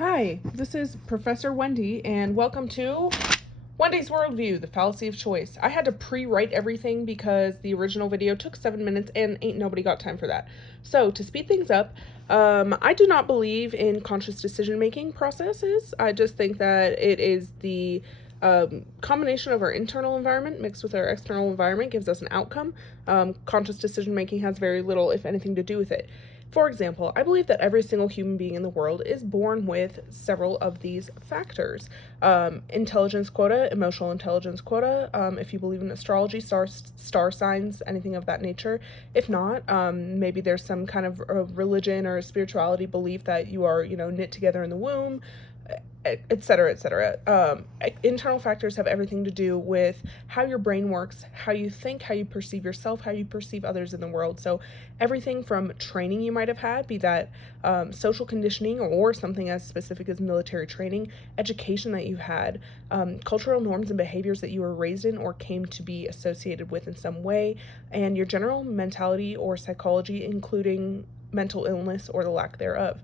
Hi, this is Professor Wendy, and welcome to Wendy's Worldview, the Fallacy of Choice. I had to pre-write everything because the original video took 7 minutes and ain't nobody got time for that. So, to speed things up, I do not believe in conscious decision-making processes. I just think that it is the combination of our internal environment mixed with our external environment gives us an outcome. Conscious decision-making has very little, if anything, to do with it. For example, I believe that every single human being in the world is born with several of these factors. Intelligence quota, emotional intelligence quota, if you believe in astrology, star signs, anything of that nature. If not, maybe there's some kind of a religion or a spirituality belief that you are, knit together in the womb, etc., etc. Internal factors have everything to do with how your brain works, how you think, how you perceive yourself, how you perceive others in the world. So everything from training you might have had, be that social conditioning or something as specific as military training, education that you had, cultural norms and behaviors that you were raised in or came to be associated with in some way, and your general mentality or psychology, including mental illness or the lack thereof.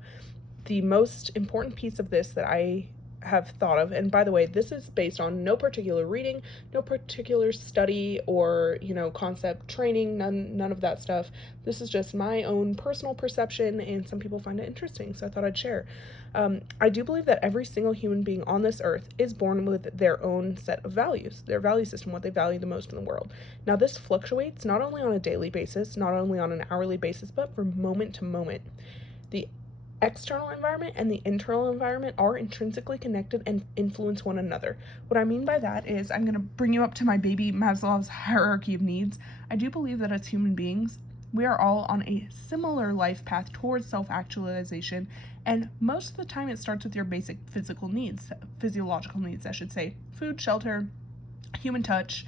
The most important piece of this that I have thought of, and by the way, this is based on no particular reading, no particular study or, concept training, none of that stuff. This is just my own personal perception, and some people find it interesting, so I thought I'd share. I do believe that every single human being on this earth is born with their own set of values, their value system, what they value the most in the world. Now, this fluctuates not only on a daily basis, not only on an hourly basis, but from moment to moment. The external environment and the internal environment are intrinsically connected and influence one another. What I mean by that is, I'm going to bring you up to my baby Maslow's hierarchy of needs. I do believe that as human beings, we are all on a similar life path towards self-actualization, and most of the time it starts with your basic physical needs, physiological needs, I should say. Food, shelter, human touch,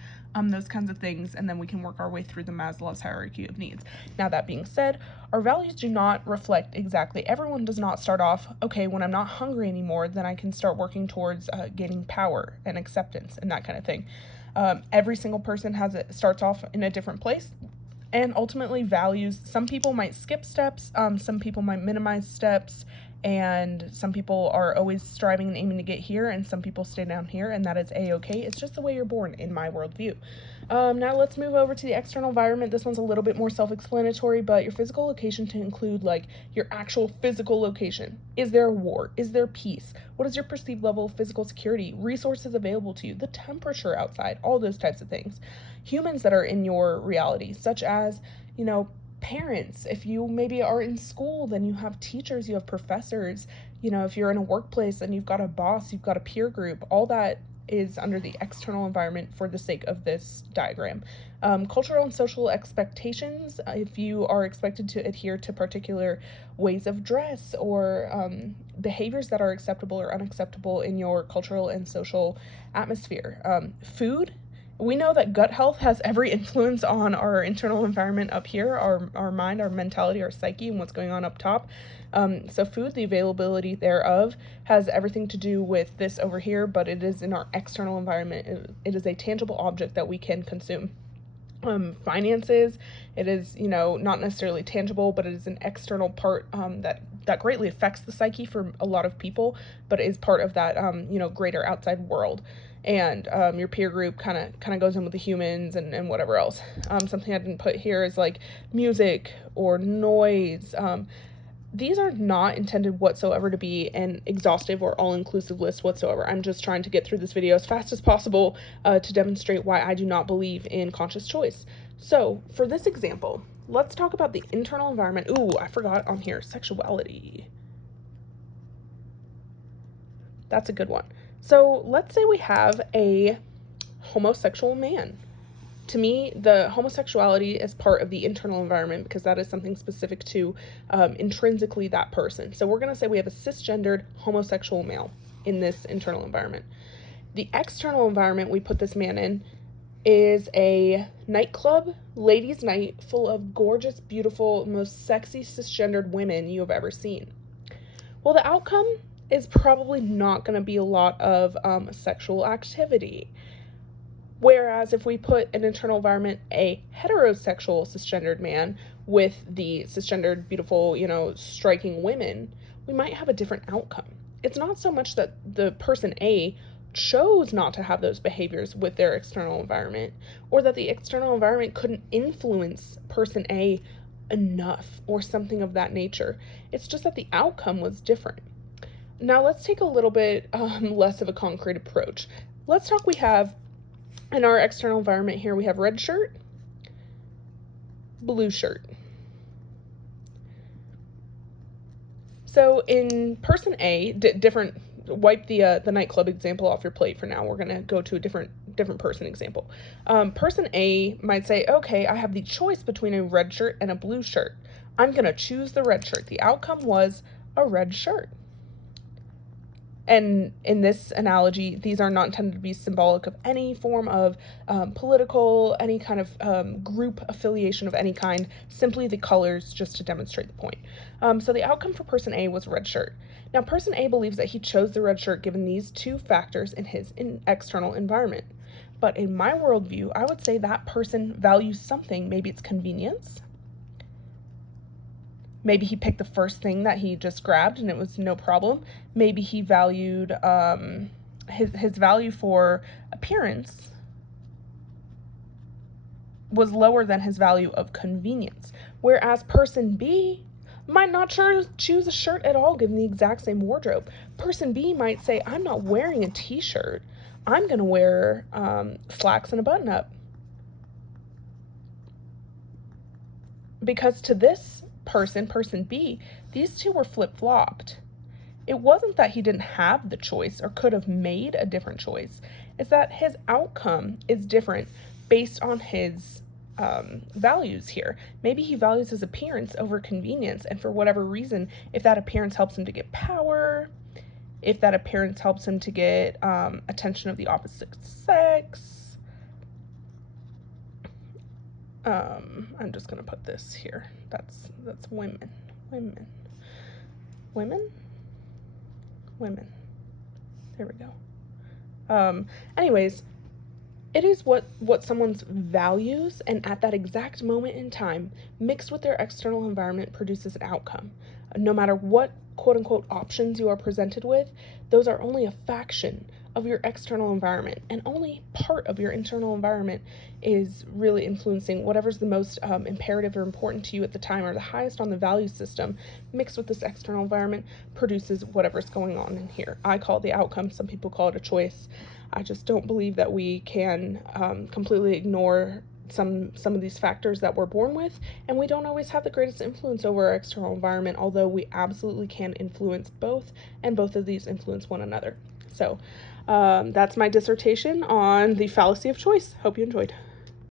those kinds of things, and then we can work our way through the Maslow's hierarchy of needs. Now, that being said, our values do not reflect exactly. Everyone does not start off, okay, when I'm not hungry anymore, then I can start working towards gaining power and acceptance and that kind of thing. Every single person starts off in a different place, and ultimately values, some people might skip steps, some people might minimize steps, and some people are always striving and aiming to get here, and some people stay down here, and that is a-okay. It's just the way you're born, in my worldview. Now let's move over to the external environment. This one's a little bit more self-explanatory, but your physical location to include your actual physical location. Is there a war? Is there peace? What is your perceived level of physical security? Resources available to you? The temperature outside? All those types of things. Humans that are in your reality, such as, parents. If you maybe are in school, then you have teachers, you have professors. If you're in a workplace, then you've got a boss, you've got a peer group. All that is under the external environment for the sake of this diagram. Cultural and social expectations, if you are expected to adhere to particular ways of dress or behaviors that are acceptable or unacceptable in your cultural and social atmosphere. Food. We know that gut health has every influence on our internal environment up here, our mind, our mentality, our psyche, and what's going on up top. So food, the availability thereof, has everything to do with this over here, but it is in our external environment. It is a tangible object that we can consume. Finances, it is, not necessarily tangible, but it is an external part that greatly affects the psyche for a lot of people, but is part of that, greater outside world. And your peer group kind of goes in with the humans and whatever else. Something I didn't put here is music or noise. These are not intended whatsoever to be an exhaustive or all-inclusive list whatsoever. I'm just trying to get through this video as fast as possible to demonstrate why I do not believe in conscious choice. So for this example, let's talk about the internal environment. Ooh, I forgot on here, sexuality. That's a good one. So let's say we have a homosexual man. To me, the homosexuality is part of the internal environment because that is something specific to intrinsically that person. So we're going to say we have a cisgendered homosexual male in this internal environment. The external environment we put this man in is a nightclub, ladies' night, full of gorgeous, beautiful, most sexy cisgendered women you have ever seen. Well, the outcome is probably not going to be a lot of sexual activity. Whereas if we put an internal environment, a heterosexual cisgendered man with the cisgendered, beautiful, striking women, we might have a different outcome. it's not so much that the person A chose not to have those behaviors with their external environment, or that the external environment couldn't influence person A enough or something of that nature. It's just that the outcome was different. Now let's take a little bit less of a concrete approach. Let's talk, we have in our external environment here, we have red shirt, blue shirt. So in person A, wipe the nightclub example off your plate for now. We're going to go to a different person example. Person A might say, okay, I have the choice between a red shirt and a blue shirt. I'm going to choose the red shirt. The outcome was a red shirt. And in this analogy, these are not intended to be symbolic of any form of political, any kind of group affiliation of any kind, simply the colors just to demonstrate the point. So the outcome for person A was red shirt. Now, person A believes that he chose the red shirt given these two factors in his external environment. But in my worldview, I would say that person values something. Maybe it's convenience. Maybe he picked the first thing that he just grabbed and it was no problem. Maybe he valued his value for appearance was lower than his value of convenience. Whereas person B might not choose a shirt at all given the exact same wardrobe. Person B might say, I'm not wearing a t-shirt. I'm going to wear slacks and a button-up. Because to this person B, these two were flip-flopped. It wasn't that he didn't have the choice or could have made a different choice. It's that his outcome is different based on his values here. Maybe he values his appearance over convenience, and for whatever reason, if that appearance helps him to get power, if that appearance helps him to get attention of the opposite sex, I'm just going to put this here. That's women. There we go. Anyways, it is what someone's values and at that exact moment in time mixed with their external environment produces an outcome. No matter what quote unquote options you are presented with, those are only a fraction of your external environment, and only part of your internal environment is really influencing whatever's the most imperative or important to you at the time, or the highest on the value system, mixed with this external environment produces whatever's going on in here. I call it the outcome. Some people call it a choice. I just don't believe that we can completely ignore some of these factors that we're born with, and we don't always have the greatest influence over our external environment, although we absolutely can influence both, and both of these influence one another. So that's my dissertation on the fallacy of choice. Hope you enjoyed.